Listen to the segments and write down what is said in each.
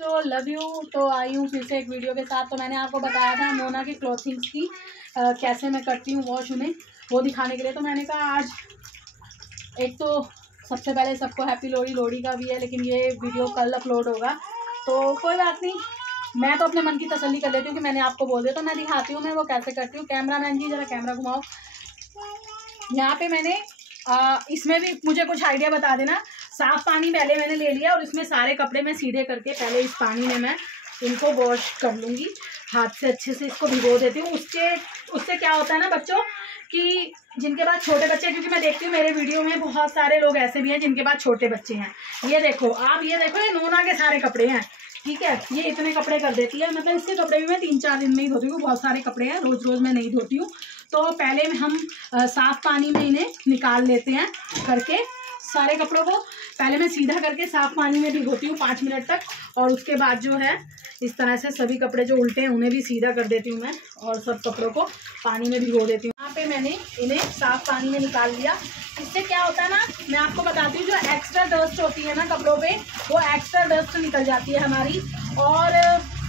तो love you. तो आई हूँ फिर से एक वीडियो के साथ। तो मैंने आपको बताया था नोना की क्लॉथिंग्स की कैसे मैं करती हूँ वॉश, उन्हें वो दिखाने के लिए। तो मैंने कहा आज एक तो सबसे पहले सबको हैप्पी लोहड़ी, लोहड़ी का भी है, लेकिन ये वीडियो कल अपलोड होगा तो कोई बात नहीं। मैं तो अपने मन की तसल्ली कर लेती हूँ कि मैंने आपको बोल दिया, तो मैं दिखाती हूँ मैं वो कैसे करती हूँ। कैमरा मैन जी जरा कैमरा घुमाओ। यहाँ पे मैंने इसमें भी मुझे कुछ आइडिया बता देना। साफ पानी पहले मैंने ले लिया और इसमें सारे कपड़े मैं सीधे करके पहले इस पानी में मैं इनको वॉश कर लूँगी। हाथ से अच्छे से इसको भिगो देती हूँ। उससे क्या होता है ना बच्चों कि जिनके पास छोटे बच्चे, क्योंकि मैं देखती हूँ मेरे वीडियो में बहुत सारे लोग ऐसे भी हैं जिनके पास छोटे बच्चे हैं। ये देखो आप, ये देखो ये नोना के सारे कपड़े हैं, ठीक है। ये इतने कपड़े कर देती है, मतलब इसके कपड़े भी मैं 3-4 दिन में ही धोती हूँ। बहुत सारे कपड़े हैं, रोज़ रोज़ मैं नहीं धोती हूँ। तो पहले हम साफ़ पानी में इन्हें निकाल लेते हैं करके। सारे कपड़ों को पहले मैं सीधा करके साफ़ पानी में भिगोती हूँ 5 मिनट तक, और उसके बाद जो है इस तरह से सभी कपड़े जो उल्टे हैं उन्हें भी सीधा कर देती हूँ मैं, और सब कपड़ों को पानी में भिगो देती हूँ। यहाँ पे मैंने इन्हें साफ़ पानी में निकाल लिया। इससे क्या होता है ना, मैं आपको बताती हूँ, जो एक्स्ट्रा डस्ट होती है ना कपड़ों पे, वो एक्स्ट्रा डस्ट निकल जाती है हमारी। और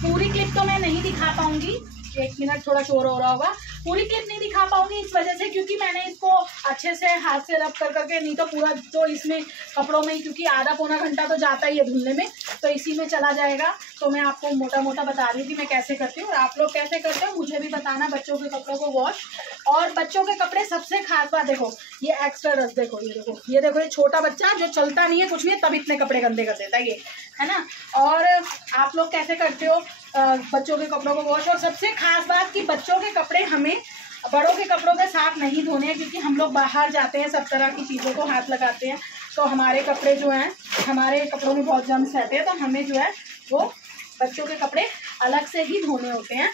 पूरी क्लिप तो मैं नहीं दिखा पाऊँगी, 1 मिनट थोड़ा शोर हो रहा होगा, पूरी क्लिप नहीं दिखा पाऊंगी इस वजह से क्योंकि मैंने इसको अच्छे से हाथ से रब कर करके, नहीं तो पूरा तो इसमें कपड़ों में ही, क्योंकि आधा पौना घंटा तो जाता ही है धुलने में, तो इसी में चला जाएगा। तो मैं आपको मोटा मोटा बता रही हूँ कि मैं कैसे करती हूँ, और आप लोग कैसे करते हो मुझे भी बताना बच्चों के कपड़ों को वॉश। और बच्चों के कपड़े सबसे खास बात देखो, ये एक्स्ट्रा डस्ट देखो, ये देखो, ये देखो, ये छोटा बच्चा जो चलता नहीं है कुछ नहीं, तब इतने कपड़े गंदे कर देता है ये, है ना। और आप लोग कैसे करते हो बच्चों के कपड़ों को वॉश। और सबसे खास बात कि बच्चों के कपड़े हमें बड़ों के कपड़ों के साथ नहीं धोने हैं, क्योंकि हम लोग बाहर जाते हैं, सब तरह की चीज़ों को हाथ लगाते हैं, तो हमारे कपड़े जो हैं, हमारे कपड़ों में बहुत जर्म्स रहते हैं, तो हमें जो है वो बच्चों के कपड़े अलग से ही धोने होते हैं।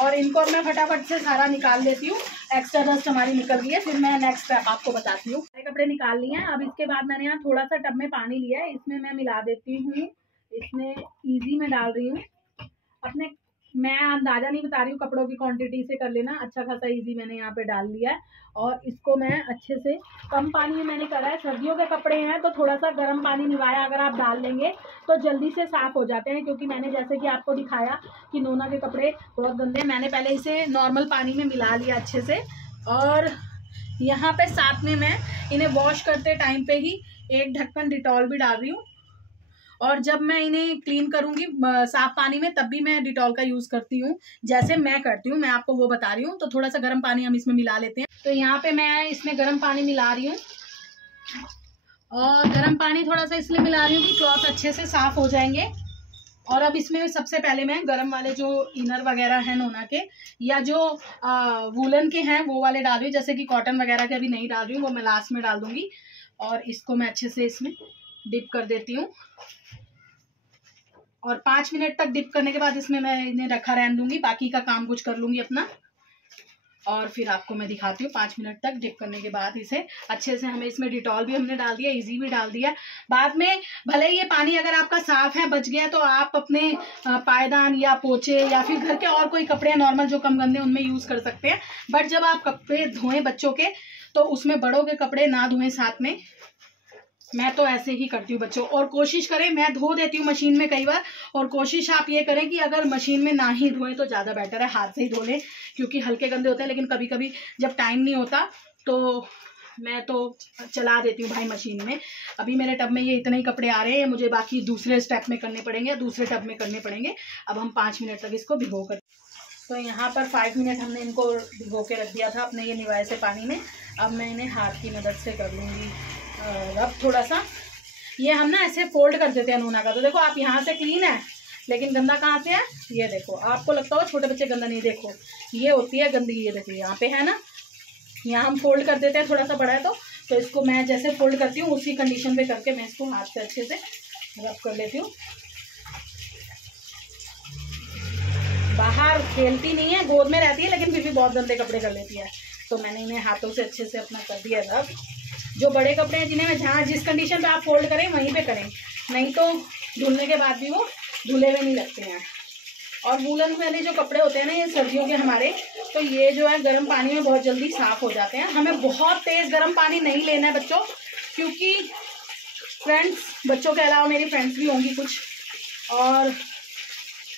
और इनको मैं फटाफट से सारा निकाल लेती हूँ। एक्स्ट्रा डस्ट हमारी निकल गई है, फिर मैं नेक्स्ट स्टेप आपको बताती हूँ। सारे कपड़े निकाल लिए हैं। अब इसके बाद मैंने यहाँ थोड़ा सा टब में पानी लिया है, इसमें मैं मिला देती हूँ, इसमें ईजी में डाल रही हूँ अपने, मैं अंदाज़ा नहीं बता रही हूँ, कपड़ों की क्वांटिटी से कर लेना। अच्छा खासा इजी मैंने यहाँ पे डाल लिया है, और इसको मैं अच्छे से कम पानी में मैंने करा है। सर्दियों के कपड़े हैं तो थोड़ा सा गर्म पानी निवाया अगर आप डाल लेंगे तो जल्दी से साफ़ हो जाते हैं, क्योंकि मैंने जैसे कि आपको दिखाया कि नोना के कपड़े बहुत गंदे, मैंने पहले इसे नॉर्मल पानी में मिला लिया अच्छे से। और यहाँ पर साथ में मैं इन्हें वॉश करते टाइम पर ही एक ढक्कन डिटॉल भी डाल रही हूँ, और जब मैं इन्हें क्लीन करूंगी साफ पानी में तब भी मैं डिटॉल का यूज़ करती हूँ, जैसे मैं करती हूँ, मैं आपको वो बता रही हूँ। तो थोड़ा सा गर्म पानी हम इसमें मिला लेते हैं। तो यहाँ पे मैं इसमें गर्म पानी मिला रही हूँ, और गर्म पानी थोड़ा सा इसलिए मिला रही हूँ कि क्लॉथ अच्छे से साफ हो जाएंगे। और अब इसमें सबसे पहले मैं गर्म वाले जो इनर वगैरह हैं नोना के, या जो वूलन के हैं वो वाले डाल रही हूँ, जैसे कि कॉटन वगैरह के अभी नहीं डाल रही हूँ, वो मैं लास्ट में डाल दूंगी। और इसको मैं अच्छे से इसमें डिप कर देती हूँ, और 5 मिनट तक डिप करने के बाद इसमें मैं इन्हें रखा रहने दूंगी, बाकी का काम कुछ कर लूंगी अपना, और फिर आपको मैं दिखाती हूँ 5 मिनट तक डिप करने के बाद इसे अच्छे से। हमें इसमें डिटॉल भी हमने डाल दिया, इजी भी डाल दिया। बाद में भले ये पानी अगर आपका साफ है बच गया तो आप अपने पायदान या पोछे या फिर घर के और कोई कपड़े नॉर्मल जो कम गंदे उनमें यूज़ कर सकते हैं। बट जब आप कपड़े धोएं बच्चों के तो उसमें बड़ों के कपड़े ना धोएं साथ में। मैं तो ऐसे ही करती हूँ बच्चों, और कोशिश करें, मैं धो देती हूँ मशीन में कई बार, और कोशिश आप ये करें कि अगर मशीन में ना ही धोएं तो ज़्यादा बेटर है, हाथ से ही धो लें, क्योंकि हल्के गंदे होते हैं। लेकिन कभी कभी जब टाइम नहीं होता तो मैं तो चला देती हूँ भाई मशीन में। अभी मेरे टब में ये इतने ही कपड़े आ रहे हैं, मुझे बाकी दूसरे स्टेप में करने पड़ेंगे, दूसरे टब में करने पड़ेंगे। अब हम 5 मिनट तक इसको भिगो कर, तो यहाँ पर 5 मिनट हमने इनको भिगो के रख दिया था अपने ये निवाए से पानी में। अब मैं इन्हें हाथ की मदद से कर लूँगी रब थोड़ा सा। ये हम ना ऐसे फोल्ड कर देते हैं नोना का, तो देखो आप यहाँ से क्लीन है लेकिन गंदा कहाँ से है, ये देखो। आपको लगता हो छोटे बच्चे गंदा नहीं, देखो ये होती है गंदगी, ये देखो यहाँ पे है ना, यहाँ हम फोल्ड कर देते हैं, थोड़ा सा बड़ा है तो इसको मैं जैसे फोल्ड करती हूँ उसी कंडीशन पे करके मैं इसको हाथ से अच्छे से रब कर लेती हूँ। बाहर खेलती नहीं है, गोद में रहती है, लेकिन फिर भी बहुत गंदे कपड़े कर लेती है, तो मैंने इन्हें हाथों से अच्छे से अपना कर दिया रब। जो बड़े कपड़े हैं जिन्हें मैं जहाँ जिस कंडीशन पे आप फोल्ड करें वहीं पे करें, नहीं तो धुलने के बाद भी वो धुले हुए नहीं लगते हैं। और वूलन वाले जो कपड़े होते हैं ना ये सर्दियों के हमारे, तो ये जो है गर्म पानी में बहुत जल्दी साफ़ हो जाते हैं। हमें बहुत तेज़ गर्म पानी नहीं लेना है बच्चों, क्योंकि फ्रेंड्स, बच्चों के अलावा मेरी फ्रेंड्स भी होंगी कुछ, और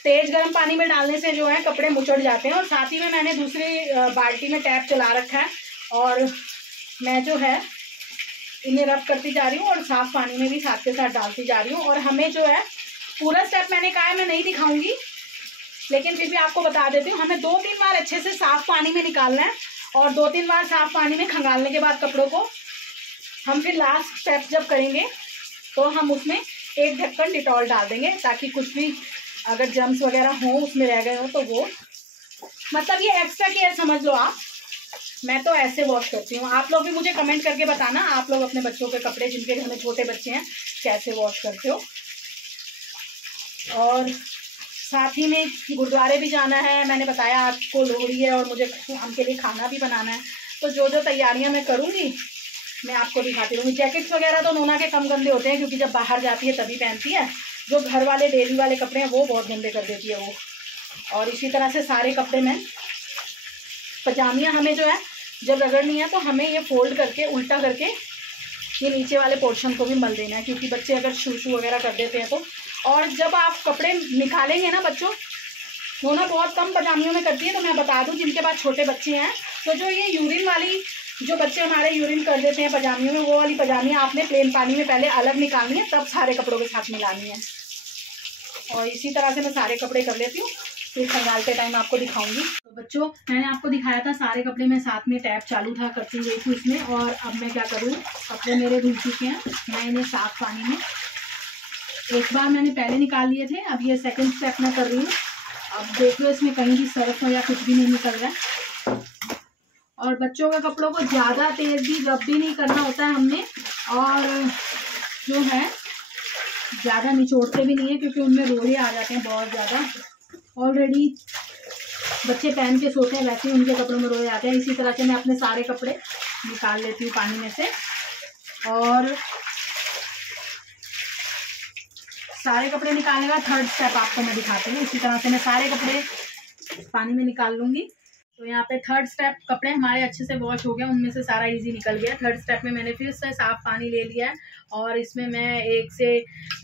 तेज गर्म पानी में डालने से जो है कपड़े मुचड़ जाते हैं। और साथ ही में मैंने दूसरी बाल्टी में टैप चला रखा है और मैं जो है इन्हें रब करती जा रही हूँ और साफ़ पानी में भी साथ के साथ डालती जा रही हूँ। और हमें जो है पूरा स्टेप मैंने कहा है मैं नहीं दिखाऊंगी, लेकिन फिर भी आपको बता देती हूँ, हमें 2-3 बार अच्छे से साफ़ पानी में निकालना है और 2-3 बार साफ़ पानी में खंगालने के बाद कपड़ों को हम फिर लास्ट स्टेप जब करेंगे तो हम उसमें एक ढक्कन डिटॉल डाल देंगे, ताकि कुछ भी अगर जर्म्स वगैरह हों उसमें रह गए हो तो वो, मतलब ये एक्स्ट्रा केयर समझ लो आप। मैं तो ऐसे वॉश करती हूँ। आप लोग भी मुझे कमेंट करके बताना आप लोग अपने बच्चों के कपड़े, जिनके घर में छोटे बच्चे हैं, कैसे वॉश करते हो। और साथ ही में गुरुद्वारे भी जाना है, मैंने बताया आपको लोहड़ी है और मुझे उनके लिए खाना भी बनाना है, तो जो जो तैयारियां मैं करूँगी मैं आपको दिखाती रहूँगी। जैकेट्स वगैरह तो नोना के कम गंदे होते हैं, क्योंकि जब बाहर जाती है तभी पहनती है। जो घर वाले डेली वाले कपड़े हैं वो बहुत गंदे कर देती है वो। और इसी तरह से सारे कपड़े में, पजामियाँ हमें जो है जब रगड़नी है तो हमें ये फोल्ड करके उल्टा करके ये नीचे वाले पोर्शन को भी मल देना है, क्योंकि बच्चे अगर शू वगैरह कर देते हैं तो। और जब आप कपड़े निकालेंगे ना बच्चों, नोना बहुत कम पजामियों में करती है, तो मैं बता दूं जिनके पास छोटे बच्चे हैं तो जो ये यूरिन वाली, जो बच्चे हमारे यूरिन कर देते हैं पजामियों में, वो वाली पजामियाँ आपने प्लेन पानी में पहले अलग निकालनी है, तब सारे कपड़ों के साथ मिलानी है। और इसी तरह से मैं सारे कपड़े कर लेती हूँ, फिर खंगालते टाइम आपको दिखाऊंगी। तो बच्चों मैंने आपको दिखाया था सारे कपड़े में साथ में टैप चालू था करती गई थी उसमें। और अब मैं क्या करूँ, कपड़े मेरे धुल चुके हैं, मैं इन्हें साफ पानी में, एक बार मैंने पहले निकाल लिए थे, अब ये सेकंड स्टेप मैं कर रही हूँ। अब देख लो इसमें कहीं भी सर्फ या कुछ भी नहीं निकल रहा है। और बच्चों के कपड़ों को ज़्यादा तेज भी रब भी नहीं करना होता है हमने, और जो है ज़्यादा निचोड़ते भी नहीं है, क्योंकि उनमें रोड़े आ जाते हैं बहुत ज़्यादा। ऑलरेडी बच्चे पहन के सोते हैं, वैसे ही उनके कपड़ों में रोए आते हैं। इसी तरह से मैं अपने सारे कपड़े निकाल लेती हूँ पानी में से। और सारे कपड़े निकालने का थर्ड स्टेप आपको मैं दिखाती हूँ। इसी तरह से मैं सारे कपड़े पानी में निकाल लूँगी। तो यहाँ पे थर्ड स्टेप, कपड़े हमारे अच्छे से वॉश हो गए, उनमें से सारा इजी निकल गया। थर्ड स्टेप में मैंने फिर से साफ पानी ले लिया है और इसमें मैं 1 से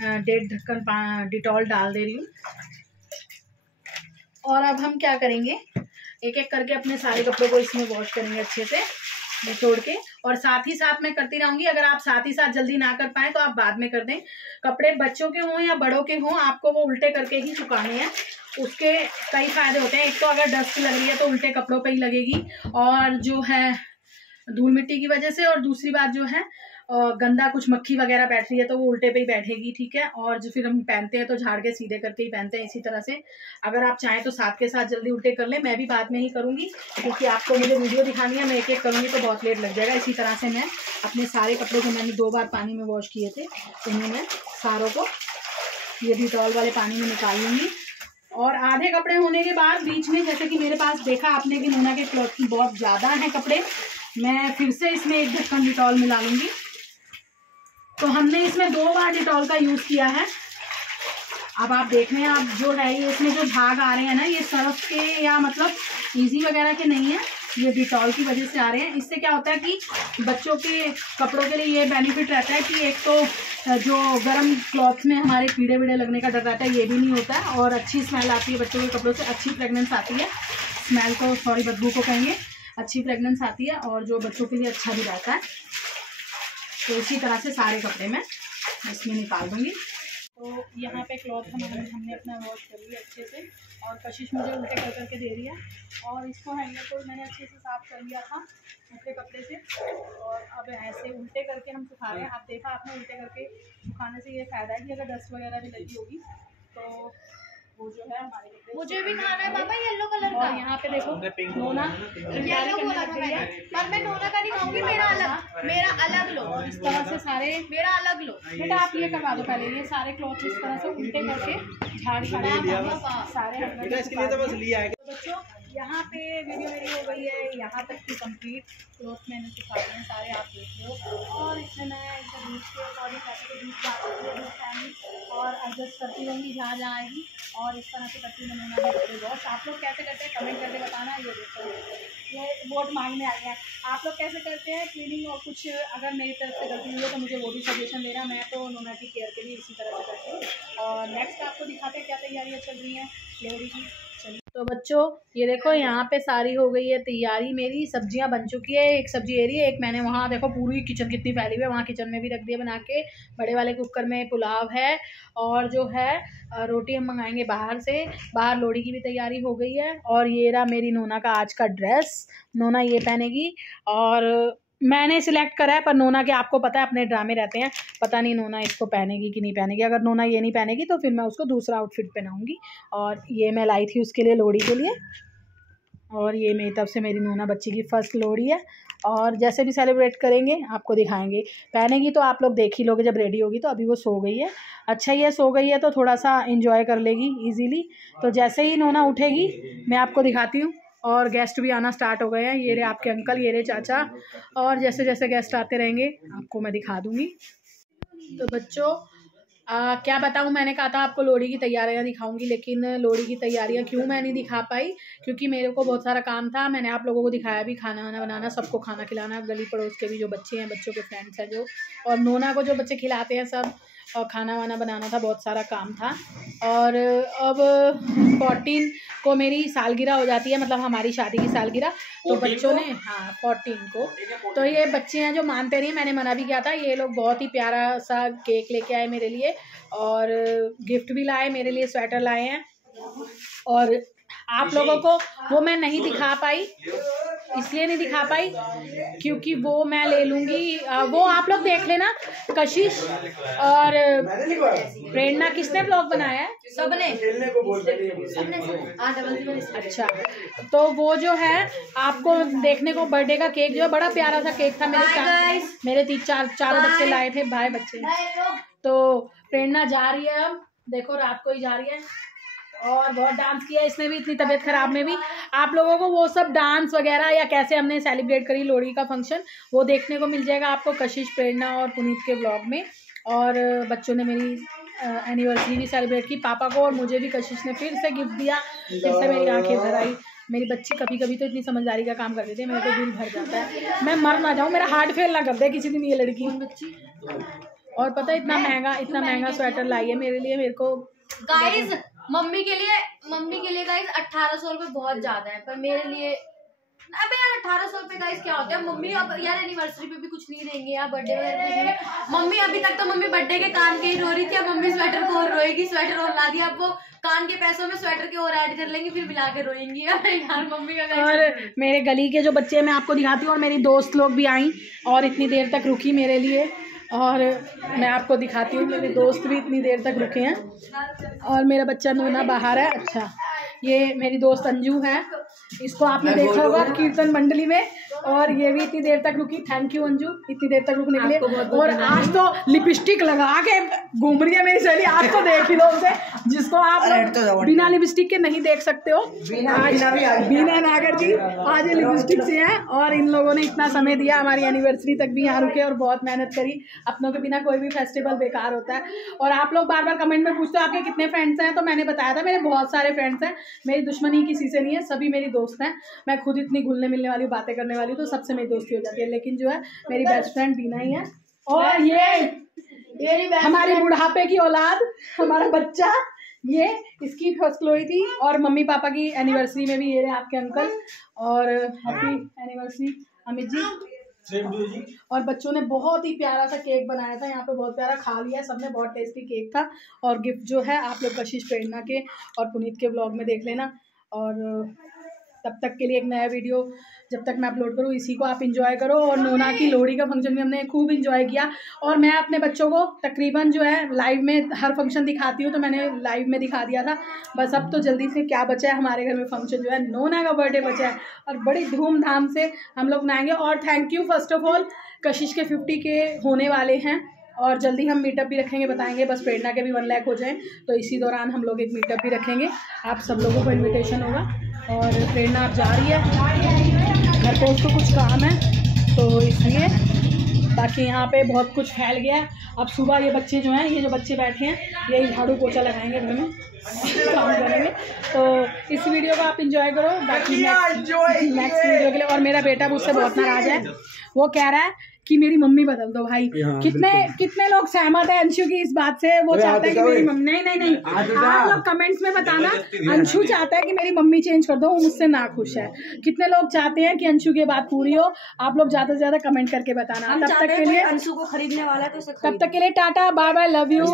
1.5 ढक्कन डिटॉल डाल दे रही हूँ। और अब हम क्या करेंगे, एक एक करके अपने सारे कपड़ों को इसमें वॉश करेंगे अच्छे से निचोड़ के। और साथ ही साथ मैं करती रहूंगी, अगर आप साथ ही साथ जल्दी ना कर पाए तो आप बाद में कर दें। कपड़े बच्चों के हों या बड़ों के हों, आपको वो उल्टे करके ही सुखाने हैं। उसके कई फायदे होते हैं। एक तो अगर डस्ट लग रही है तो उल्टे कपड़ों पे ही लगेगी, और जो है धूल मिट्टी की वजह से, और दूसरी बात जो है गंदा कुछ मक्खी वगैरह बैठ रही है तो वो उल्टे पे ही बैठेगी, ठीक है। और जो फिर हम पहनते हैं तो झाड़ के सीधे करके ही पहनते हैं। इसी तरह से अगर आप चाहें तो साथ के साथ जल्दी उल्टे कर लें। मैं भी बाद में ही करूँगी, क्योंकि आपको मुझे वीडियो दिखानी है, मैं एक एक करूँगी तो बहुत लेट लग जाएगा। इसी तरह से मैं अपने सारे कपड़े जो मैंने 2 बार पानी में वॉश किए थे, उन्हें मैं सारों को ये डिटॉल वाले पानी में निकाल लूँगी। और आधे कपड़े होने के बाद बीच में, जैसे कि मेरे पास देखा आपने कि नोना के क्लॉथ की बहुत ज़्यादा हैं कपड़े, मैं फिर से इसमें 1 ढक्कन डिटॉल मिला लूँगी। तो हमने इसमें 2 बार डिटॉल का यूज़ किया है। अब आप देख रहे हैं, आप जो है ये इसमें जो झाग आ रहे हैं ना, ये सर्फ के या मतलब इजी वगैरह के नहीं है, ये डिटॉल की वजह से आ रहे हैं। इससे क्या होता है कि बच्चों के कपड़ों के लिए ये बेनिफिट रहता है कि एक तो जो गर्म क्लॉथ में हमारे कीड़े वीड़े लगने का डर रहता है, ये भी नहीं होता है, और अच्छी स्मेल आती है बच्चों के कपड़ों से, अच्छी फ्रेगनेंस आती है। स्मेल को सॉरी बदबू को कहेंगे, अच्छी फ्रेगनेंस आती है, और जो बच्चों के लिए अच्छा भी रहता है। तो इसी तरह से सारे कपड़े मैं इसमें निकाल दूँगी। तो यहाँ पे क्लॉथ हमने अपना वॉश कर लिया अच्छे से, और कशिश मुझे उल्टे कर करके दे रही है। और इसको हैंगर को मैंने अच्छे से साफ़ कर लिया था उल्टे कपड़े से, और अब ऐसे उल्टे करके हम सुखा रहे हैं। आप देखा आपने, उल्टे करके सुखाने से ये फ़ायदा है कि अगर डस्ट वगैरह भी लगी होगी तो वो जो है हमारे कपड़े। मुझे भी खाना है पापा येलो कलर का। यहाँ पे देखो नोना येलो बोला था मैंने, पर मैं नोना का नहीं खाऊंगी, मेरा अलग लो। और इस तरह से सारे मेरा अलग लो बेटा, आप ये करवा दो पहले। ये सारे क्लॉथ इस तरह से उल्टे करके झाड़ सारे बच्चों यहाँ पे वीडियो मेरी हो गई है यहाँ तक की कंप्लीट। क्लोथ मैंने सुखा दिए हैं सारे, आप देख लो। और इसमें मैं इसे दूध के अकॉर्डिंग कैसे दूध डालती और एडजस्ट करती रहूँगी जहाँ जहाँ आएगी। और इस तरह से करती हूँ मैं कपड़े वॉश। आप लोग कैसे करते हैं कमेंट करके बताना। ये देखो ये वोट मांगने आई है, आप लोग कैसे करते हैं क्लीनिंग? और कुछ अगर मेरी तरफ से गलती हुई है तो मुझे वो भी सजेशन देना। मैं तो नोना की केयर के लिए इसी तरह से करती हूँ। और नेक्स्ट आपको दिखाते हैं क्या तैयारियाँ चल रही हैं लोहड़ी की। चलिए तो बच्चों ये देखो यहाँ पे सारी हो गई है तैयारी, मेरी सब्जियां बन चुकी है। एक सब्जी एरी है, एक मैंने वहाँ देखो पूरी किचन कितनी फैली हुई है, वहाँ किचन में भी रख दिया बना के। बड़े वाले कुकर में पुलाव है और जो है रोटी हम मंगाएंगे बाहर से। बाहर लोहड़ी की भी तैयारी हो गई है। और ये रहा मेरी नोना का आज का ड्रेस, नोना ये पहनेगी। और मैंने सिलेक्ट करा है पर नोना के आपको पता है अपने ड्रामे रहते हैं, पता नहीं नोना इसको पहनेगी कि नहीं पहनेगी। अगर नोना ये नहीं पहनेगी तो फिर मैं उसको दूसरा आउटफिट पहनाऊंगी। और ये मैं लाई थी उसके लिए लोहड़ी के लिए। और ये मेरी तरफ से मेरी नोना बच्ची की फर्स्ट लोहड़ी है। और जैसे भी सेलिब्रेट करेंगे आपको दिखाएंगे। पहनेगी तो आप लोग देख ही लोगे जब रेडी होगी। तो अभी वो सो गई है, अच्छा ही है सो गई है तो थोड़ा सा इंजॉय कर लेगी ईजीली। तो जैसे ही नोना उठेगी मैं आपको दिखाती हूँ। और गेस्ट भी आना स्टार्ट हो गए हैं, ये रहे आपके अंकल, ये रहे चाचा। और जैसे जैसे गेस्ट आते रहेंगे आपको मैं दिखा दूँगी। तो बच्चों क्या बताऊँ, मैंने कहा था आपको लोहड़ी की तैयारियां दिखाऊंगी, लेकिन लोहड़ी की तैयारियां क्यों मैं नहीं दिखा पाई, क्योंकि मेरे को बहुत सारा काम था। मैंने आप लोगों को दिखाया भी, खाना वाना बनाना, सबको खाना खिलाना, गली पड़ोस के भी जो बच्चे हैं, बच्चों के फ्रेंड्स हैं जो, और नोना को जो बच्चे खिलाते हैं सब, और खाना वाना बनाना था, बहुत सारा काम था। और अब 14 को मेरी सालगिरह हो जाती है, मतलब हमारी शादी की सालगिरह। तो बच्चों ने 14 को, तो ये बच्चे हैं जो मानते नहीं, मैंने मना भी किया था। ये लोग बहुत ही प्यारा सा केक लेके आए मेरे लिए और गिफ्ट भी लाए मेरे लिए, स्वेटर लाए हैं। और आप लोगों को वो मैं नहीं दिखा पाई, इसलिए नहीं दिखा पाई क्योंकि वो मैं ले लूँगी। वो आप लोग देख लेना। कशिश और प्रेरणा किसने ब्लॉग बनाया है? सबने। अच्छा, तो वो जो है आपको देखने को बर्थडे का केक जो है बड़ा प्यारा सा केक था। मेरे 3-4 बच्चे लाए थे, भाई बच्चे। तो प्रेरणा जा रही है, अब देखो रात को ही जा रही है। और बहुत डांस किया इसने भी, इतनी तबीयत खराब में भी। आप लोगों को वो सब डांस वगैरह या कैसे हमने सेलिब्रेट करी लोहड़ी का फंक्शन, वो देखने को मिल जाएगा आपको कशिश, प्रेरणा और पुनीत के ब्लॉग में। और बच्चों ने मेरी एनिवर्सरी भी सेलिब्रेट की, पापा को और मुझे भी कशिश ने फिर से गिफ्ट दिया, फिर से मेरी आंखें भर आई। मेरी बच्ची कभी कभी तो इतनी समझदारी का काम कर देती है, मेरे को दिल भर जाता है, मैं मर ना जाऊँ, मेरा हार्ट फेल ना कर दे किसी दिन ये लड़की। और पता है इतना महंगा स्वेटर लाई है मेरे लिए। मेरे को गाइस मम्मी के लिए गाइस 1800 रुपये बहुत ज्यादा है, पर मेरे लिए अबे यार 1800 रुपये गाइस क्या होता है। मम्मी अब यार एनिवर्सरी पे भी कुछ नहीं देंगे यार, बर्थडे वगैरह कुछ नहीं। मम्मी अभी तक तो मम्मी बर्थडे के कान के ही रो रही थी, अब मम्मी स्वेटर को और रोएगी। स्वेटर और ला दिया, अब वो कान के पैसों में स्वेटर के और ऐड कर लेंगी, फिर मिला के रोएंगी यार मम्मी का। और मेरे गली के जो बच्चे मैं आपको दिखाती हूँ, और मेरी दोस्त लोग भी आई और इतनी देर तक रुकी मेरे लिए। और मैं आपको दिखाती हूँ, मेरे दोस्त भी इतनी देर तक रुके हैं। और मेरा बच्चा नोना बाहर है। अच्छा, ये मेरी दोस्त अंजू है, इसको आपने देखा होगा कीर्तन मंडली में। और ये भी इतनी देर तक रुकी, थैंक यू अंजू इतनी देर तक रुकने के लिए। और आज तो लिपस्टिक लगा के घूम रही है मेरी सहेली, आज तो देख ही लो उसे, जिसको आप बिना लिपस्टिक के नहीं देख सकते हो। बीना नागर जी आज ये लिपस्टिक से हैं। और इन लोगों ने इतना समय दिया, हमारी एनिवर्सरी तक भी यहाँ रुके और बहुत मेहनत करी। अपनों के बिना कोई भी फेस्टिवल बेकार होता है। और आप लोग बार बार कमेंट में पूछते हो आपके कितने फ्रेंड्स हैं, तो मैंने बताया था मेरे बहुत सारे फ्रेंड्स हैं। मेरी दुश्मनी किसी से नहीं है, सभी मेरी दोस्त हैं। मैं खुद इतनी घुलने मिलने वाली बातें करने वाली, तो सबसे मेरी दोस्ती हो जाती है। लेकिन जो है मेरी बेस्ट फ्रेंड बीना ही है। और ये हमारी बुढ़ापे की औलाद, हमारा बच्चा, ये इसकी फर्स्ट लोई थी। और मम्मी पापा की एनिवर्सरी में भी ये रहे आपके अंकल। और हैप्पी एनिवर्सरी अमित जी। और बच्चों ने बहुत ही प्यारा सा केक बनाया था, यहाँ पे बहुत प्यारा खा लिया सबने, बहुत टेस्टी केक था। और गिफ्ट जो है आप लोग कशिश, प्रेरणा के और पुनीत के ब्लॉग में देख लेना। और तब तक के लिए एक नया वीडियो जब तक मैं अपलोड करूँ, इसी को आप इंजॉय करो। और नोना की लोहड़ी का फंक्शन भी हमने खूब इंजॉय किया। और मैं अपने बच्चों को तकरीबन जो है लाइव में हर फंक्शन दिखाती हूँ, तो मैंने लाइव में दिखा दिया था। बस अब तो जल्दी से क्या बचा है, हमारे घर में फंक्शन जो है नोना का बर्थडे बचा है, और बड़ी धूमधाम से हम लोग मनाएंगे। और thank you first of all, कशिश के 50 के होने वाले हैं और जल्दी हम मीटअप भी रखेंगे, बताएंगे। बस प्रेरणा के भी 1 लाख हो जाए तो इसी दौरान हम लोग एक मीटअप भी रखेंगे। आप सब लोगों को इन्विटेशन होगा। और प्रेरणा अब जा रही है घर पे, उसको कुछ काम है तो इसलिए। बाकी यहाँ पे बहुत कुछ फैल गया है। अब सुबह ये बच्चे जो हैं, ये जो बच्चे बैठे हैं, यही झाड़ू पोछा लगाएंगे घर में, काम करेंगे। तो इस वीडियो को आप इंजॉय करो, बाकी नेक्स्ट वीडियो के लिए। और मेरा बेटा मुझसे बहुत नाराज है, वो कह रहा है कि मेरी मम्मी बदल दो भाई। कितने लोग सहमत है अंशु की इस बात से? वो चाहता है कि मेरी मम्मी, नहीं आप लोग कमेंट्स में बताना, अंशु चाहता है कि मेरी मम्मी चेंज कर दो, वो मुझसे ना खुश है। कितने लोग चाहते हैं कि अंशु की बात पूरी हो? आप लोग ज्यादा से ज्यादा कमेंट करके बताना। तब तक के लिए, अंशु को खरीदने वाला है तो तब तक के लिए टाटा बाय बाय, लव यू।